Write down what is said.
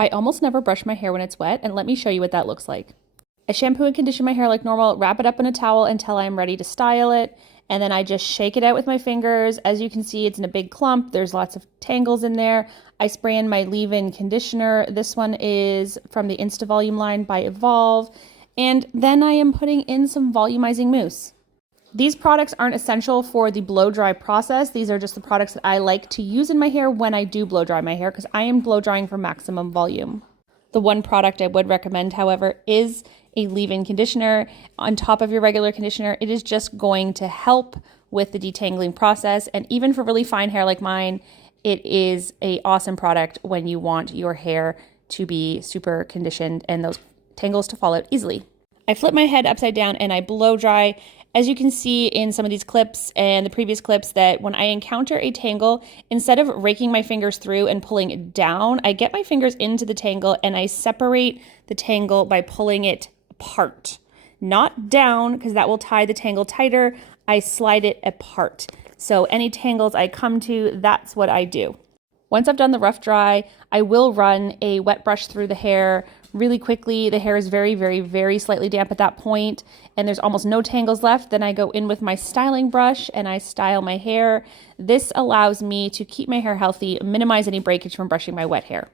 I almost never brush my hair when it's wet, and let me show you what that looks like. I shampoo and condition my hair like normal, wrap it up in a towel until I'm ready to style it, and then I just shake it out with my fingers. As you can see, it's in a big clump. There's lots of tangles in there. I spray in my leave-in conditioner. This one is from the Insta Volume line by Evolve. And then I am putting in some volumizing mousse. These products aren't essential for the blow dry process. These are just the products that I like to use in my hair when I do blow dry my hair, because I am blow drying for maximum volume. The one product I would recommend, however, is a leave-in conditioner on top of your regular conditioner. It is just going to help with the detangling process. And even for really fine hair like mine, it is an awesome product when you want your hair to be super conditioned and those tangles to fall out easily. I flip my head upside down and I blow dry. As you can see in some of these clips and the previous clips, that when I encounter a tangle, instead of raking my fingers through and pulling it down, I get my fingers into the tangle and I separate the tangle by pulling it apart. Not down, because that will tie the tangle tighter. I slide it apart. So any tangles I come to, that's what I do. Once I've done the rough dry, I will run a wet brush through the hair really quickly. The hair is very, very, very slightly damp at that point, and there's almost no tangles left. Then I go in with my styling brush and I style my hair. This allows me to keep my hair healthy, minimize any breakage from brushing my wet hair.